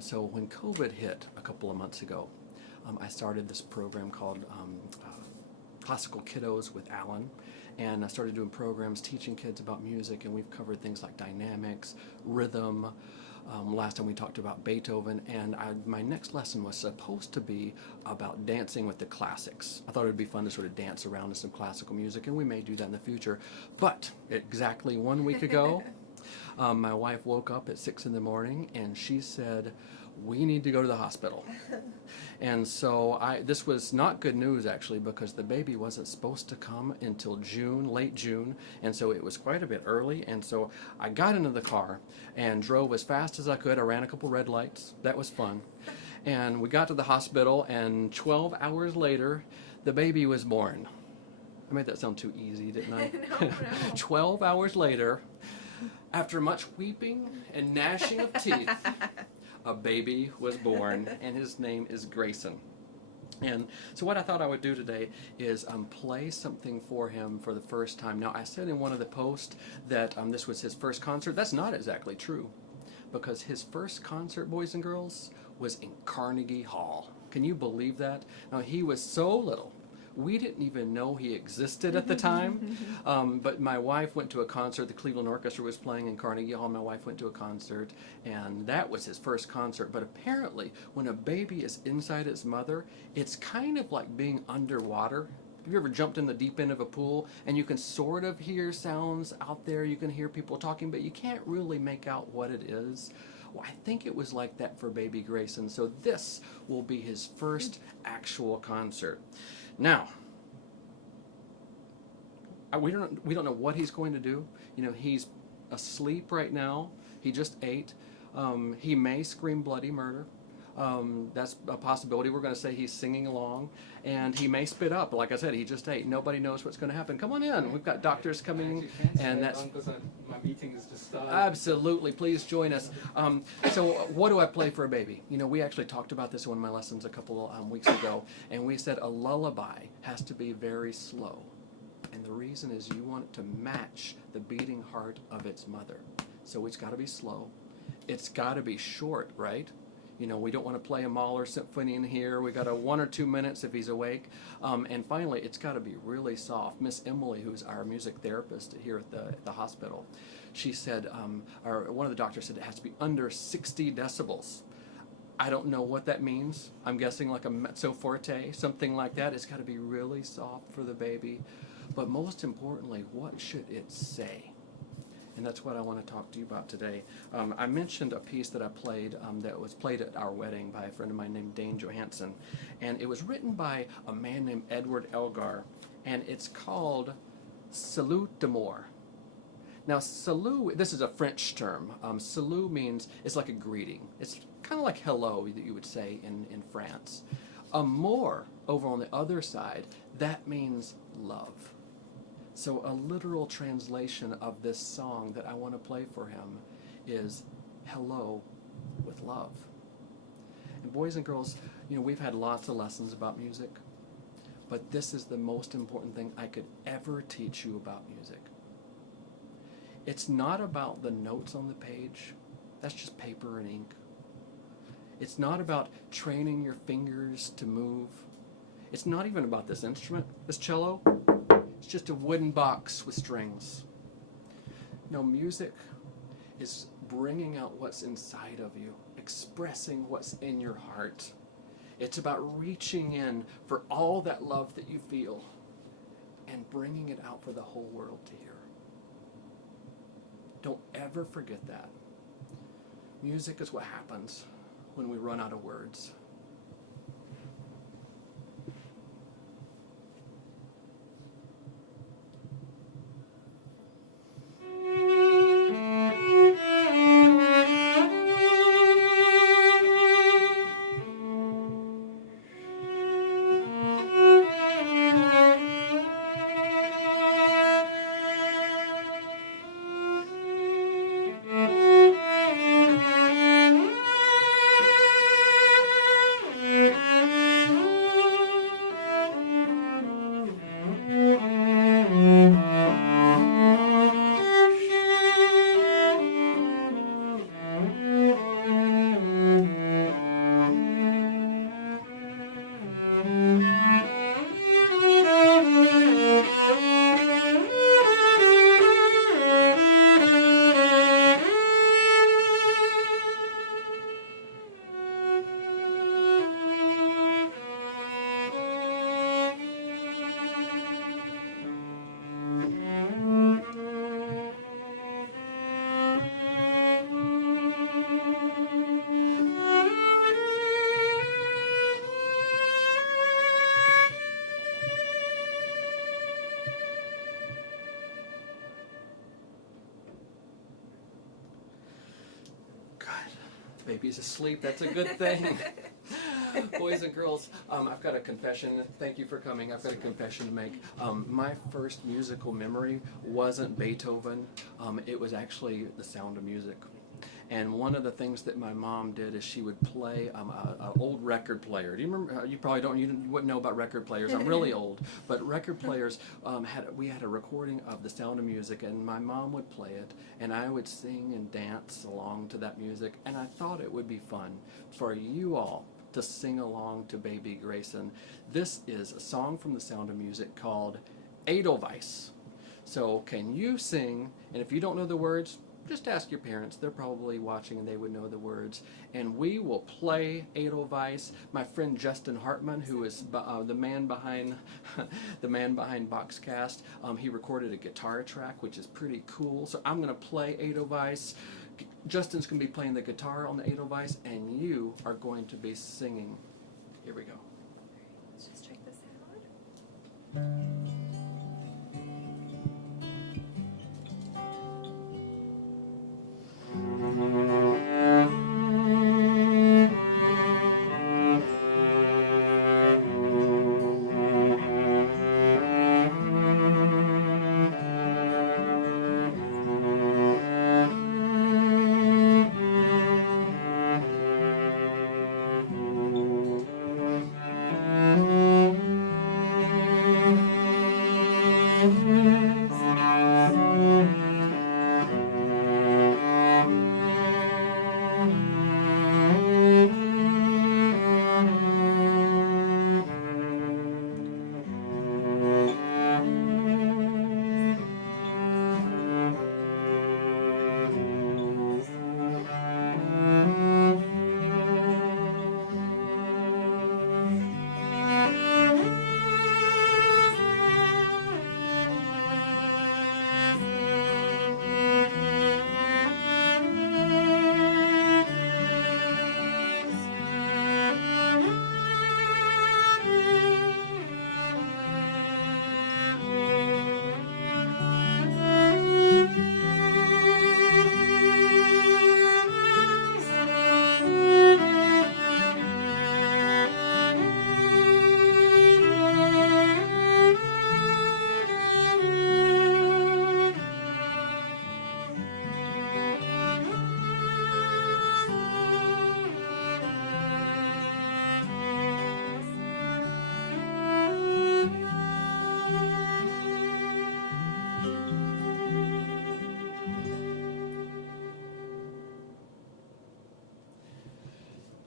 So when COVID hit a couple of months ago, I started this program called Classical Kiddos with Alan, and I started doing programs teaching kids about music, and we've covered things like dynamics, rhythm. Last time we talked about Beethoven, and my next lesson was supposed to be about dancing with the classics. I thought it would be fun to sort of dance around to some classical music, and we may do that in the future. But exactly 1 week ago, my wife woke up at 6 in the morning, and she said, "We need to go to the hospital." And so this was not good news, actually, because the baby wasn't supposed to come until June, late June, and so it was quite a bit early. And so I got into the car and drove as fast as I could. I ran a couple red lights. That was fun. And we got to the hospital, and 12 hours later, the baby was born. I made that sound too easy, didn't I? No. 12 hours later, after much weeping and gnashing of teeth, a baby was born, and his name is Grayson. And so what I thought I would do today is play something for him for the first time. Now, I said in one of the posts that this was his first concert. That's not exactly true, because his first concert, boys and girls, was in Carnegie Hall. Can you believe that? Now, he was so little. We didn't even know he existed at the time, but my wife went to a concert. The Cleveland Orchestra was playing in Carnegie Hall. My wife went to a concert, and that was his first concert. But apparently, when a baby is inside its mother, it's kind of like being underwater. Have you ever jumped in the deep end of a pool, and you can sort of hear sounds out there? You can hear people talking, but you can't really make out what it is. Well, I think it was like that for baby Grayson. So this will be his first actual concert. Now, we don't know what he's going to do. You know, he's asleep right now. He just ate. He may scream bloody murder. That's a possibility. We're going to say he's singing along, and he may spit up. Like I said, he just ate. Nobody knows what's going to happen. Come on in. We've got doctors coming, and that's my meeting is just started. absolutely. Please join us. So, what do I play for a baby? You know, we actually talked about this in one of my lessons a couple weeks ago, and we said a lullaby has to be very slow, and the reason is you want it to match the beating heart of its mother. So it's got to be slow. It's got to be short, right? You know, we don't want to play a Mahler symphony in here. We got a 1 or 2 minutes if he's awake. And finally, it's got to be really soft. Miss Emily, who's our music therapist here at the hospital, she said, or one of the doctors said it has to be under 60 decibels. I don't know what that means. I'm guessing like a mezzo forte, something like that. It's got to be really soft for the baby. But most importantly, what should it say? And that's what I want to talk to you about today. I mentioned a piece that I played that was played at our wedding by a friend of mine named Dane Johansson. And it was written by a man named Edward Elgar. And it's called Salut d'amour. Now, salut, this is a French term. Salut means, it's like a greeting. It's kind of like hello that you would say in France. Amour, over on the other side, that means love. So a literal translation of this song that I want to play for him is hello with love. And boys and girls, you know, we've had lots of lessons about music, but this is the most important thing I could ever teach you about music. It's not about the notes on the page. That's just paper and ink. It's not about training your fingers to move. It's not even about this instrument, this cello. It's just a wooden box with strings. No, music is bringing out what's inside of you, expressing what's in your heart. It's about reaching in for all that love that you feel and bringing it out for the whole world to hear. Don't ever forget that. Music is what happens when we run out of words. baby's asleep. That's a good thing. Boys and girls, I've got a confession. Thank you for coming. I've got a confession to make. My first musical memory wasn't Beethoven. It was actually The Sound of Music. And one of the things that my mom did is she would play an old record player. Do you remember? You probably don't. You wouldn't know about record players. I'm really old. But record players, we had a recording of The Sound of Music, and my mom would play it, and I would sing and dance along to that music. And I thought it would be fun for you all to sing along to Baby Grayson. This is a song from The Sound of Music called Edelweiss. So can you sing? And if you don't know the words, just ask your parents. They're probably watching and they would know the words. And we will play Edelweiss. My friend Justin Hartman, who is the man behind Boxcast, he recorded a guitar track, which is pretty cool. So I'm going to play Edelweiss. Justin's going to be playing the guitar on the Edelweiss, and you are going to be singing. Here we go. Let's just check this out.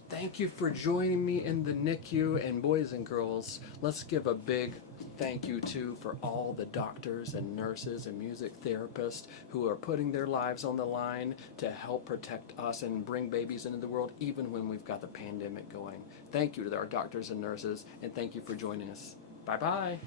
Thank you for joining me in the NICU, and boys and girls, let's give a big thank you too for all the doctors and nurses and music therapists who are putting their lives on the line to help protect us and bring babies into the world even when we've got the pandemic going. Thank you to our doctors and nurses, and thank you for joining us. Bye-bye.